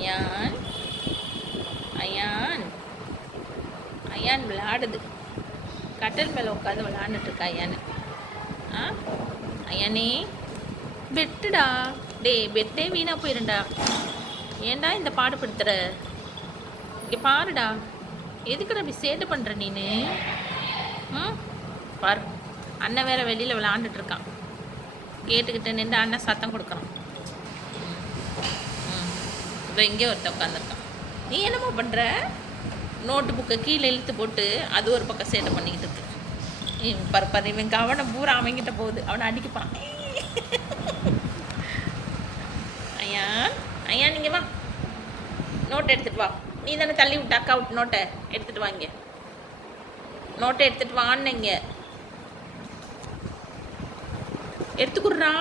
Ion ion ion விளையாடுது. கட்டல் மேலே உட்காந்து விளையாண்டுட்டு இருக்கா அயான். ஆ அயானே பெட்டுடா. டே பெட்டே வீணாக போயிருண்டா. ஏன்டா இந்த பாடுபடுத்துற? இங்கே பாருடா. எதுக்குடா அப்படி சேட்டை பண்ணுற நீனு? ம் பாரு, அண்ணன் வேற வெளியில் விளையாண்டுட்டு இருக்கான். கேட்டுக்கிட்டு நின்று அண்ணன் சத்தம் கொடுக்குறான். இப்போ இங்கே ஒருத்த உட்காந்துருக்கான். நீ என்னம்மா பண்ணுற? நோட்டு புக்கை கீழே இழுத்து போட்டு அது ஒரு பக்கம் சேட்டை பண்ணிக்கிட்டு இருக்கு. பாரு இவன் கவனம் பூரா அவன்கிட்ட போகுது. அவனை அடிக்கப்பான். ஐயான் ஐயான் நீங்கள் வா, நோட்டை எடுத்துகிட்டு வா. நீ தானே தள்ளி விட்டு அக்கா விட்டு நோட்டை எடுத்துகிட்டு வாங்க. நோட்டை எடுத்துகிட்டு வான்னு இங்கே எடுத்துக்குடுறா.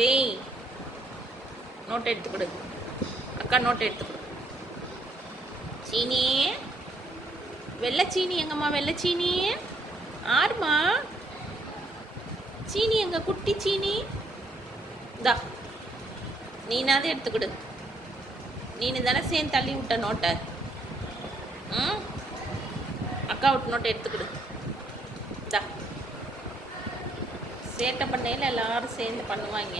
டேய் நோட்டை எடுத்துக்கொடு. அக்கா நோட்டை எடுத்துக்கொடு. சீனி வெள்ளை சீனி எங்கம்மா? வெள்ளை சீனி ஆறுமா? சீனி எங்க? குட்டி சீனி தா, நீனாவது எடுத்துக்கொடு. நீனு தானே சேர்ந்து தள்ளி விட்ட நோட்டை. ம் அக்கா விட்டு நோட்டை எடுத்துக்கொடு. தா, சேட்டை பண்ணையில் எல்லாரும் சேர்ந்து பண்ணுவாங்க.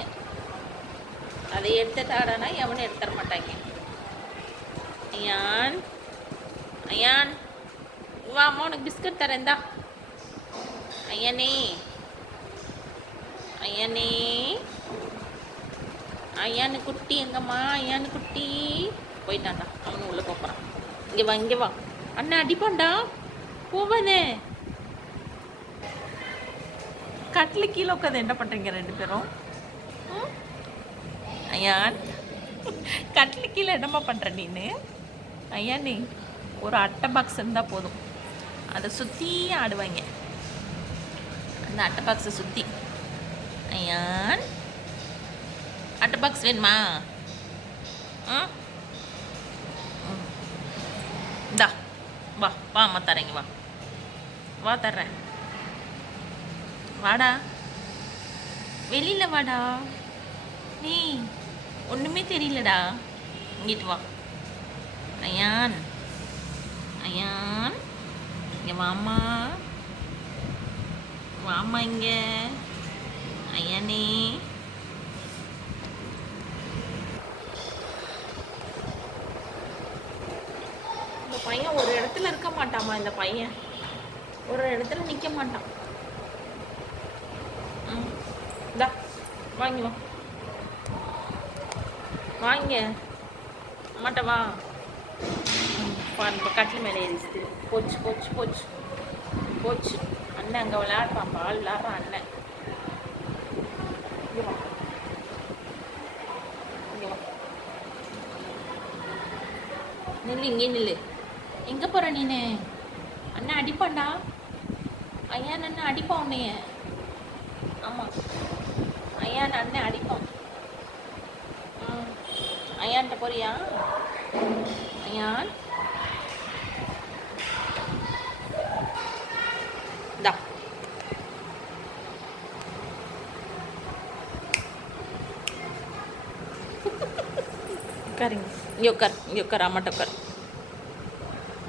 அதை எடுத்துட்டாடனா எவனும் எடுத்துட மாட்டாங்க. ஐயான் ஐயான் வா அம்மா, உனக்கு பிஸ்கட் தரேன்தா. ஐயனே ஐயனே ஐயானு குட்டி எங்கம்மா? ஐயானு குட்டி போயிட்டான்டா. அவனு உள்ளே போகிறான். இங்கே வா இங்கே வா. அண்ணா அடிப்பான்டா. போவானே. கட்டில் கீழே உட்காந்து என்ன பண்ணுறீங்க ரெண்டு பேரும்? ஐயான் கட்டில் கீழே என்னம்மா பண்ணுற நீனு? ஐயானே ஒரு அட்டை பாக்ஸ் இருந்தால் போதும், அதை சுற்றி ஆடுவாங்க. அந்த அட்டை பாக்ஸை சுற்றி. ஐயான் அட்டை பாக்ஸ் வேணுமா? இந்தா வா வா அம்மா தரேங்க. வா வா தர்றேன். வாடா வெளியில் வாடா. நீ ஒன்றுமே தெரியலடா. இங்கிட்டு வா. ஐயான் ஐயான் இங்கே வாம்மா. வாம்மா இங்கே. ஐயானே இந்த பையன் ஒரு இடத்துல இருக்க மாட்டாமா. இந்த பையன் ஒரு இடத்துல நிற்க மாட்டான். இந்தா வாங்கி வா. வாங்க அம்மாட்ட வா. இப்போ கட்டில் மேலே ஏறிச்சு. போச்சு போச்சு போச்சு போச்சு. அண்ணன் அங்கே விளையாடுறான். பால் விளையாடுறான் அண்ணன். இங்கே வா இங்கே வா. நில்லு இங்கே நில்லு. எங்கே போகிற நீனு? அண்ணன் அடிப்பான்டா. ஐயான் அண்ணன் அடிப்பான் உன்னைய. ஆமாம் ஐயான் அண்ணன் அடிப்பான். ஐயான்ட்ட போறியா? ஐயான் தா. உட்காருங்க. இங்கே உட்கார், இங்கே உட்கார். அம்மாட்ட உட்கார்.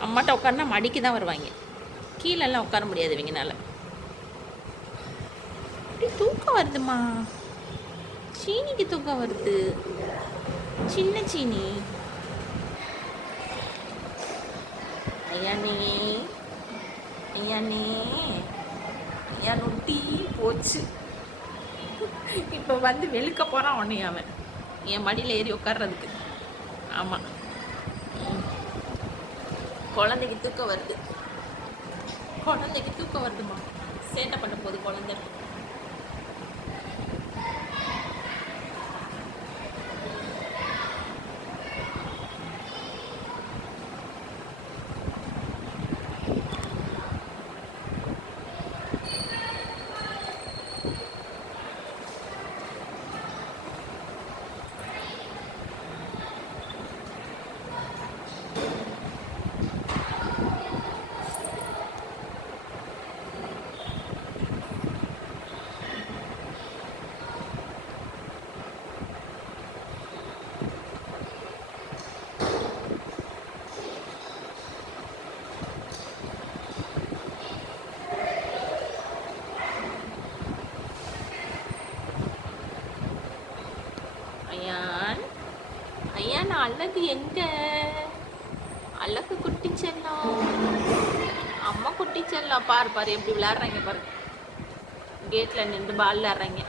அம்மாட்ட உட்காருனா மடிக்கு தான் வருவாங்க. கீழெல்லாம் உட்கார முடியாது இவங்கனால. அப்படி தூக்கம் வருதுமா. சீனிக்கு தூக்கம் வருது. சின்ன சீனி. ஐயானே ஐயானே ஐயா நொட்டி போச்சு. இப்போ வந்து வெளுக்க போகிறான் உடனே அவன் என் மடியில் ஏறி உட்கார்றதுக்கு. ஆமாம், குழந்தைக்கு தூக்கம் வருது. குழந்தைக்கு தூக்கம் வருதுமா. சேட்டை பண்ண போகுது குழந்தை. அயான், அயான் அழகு எங்க? அழகு குட்டி செல்லம், அம்மா குட்டி செல்லம். பாரு பாரு எப்படி விளையாடுறாங்க பாரு. கேட்ல நின்று பால் விளையாடுறாங்க.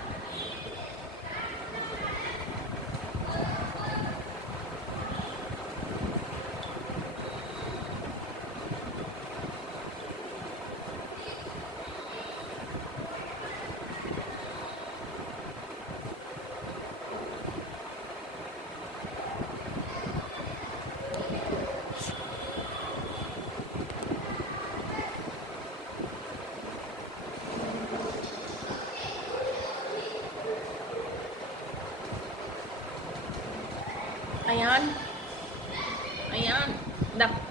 Ayan. Ayan. Dah.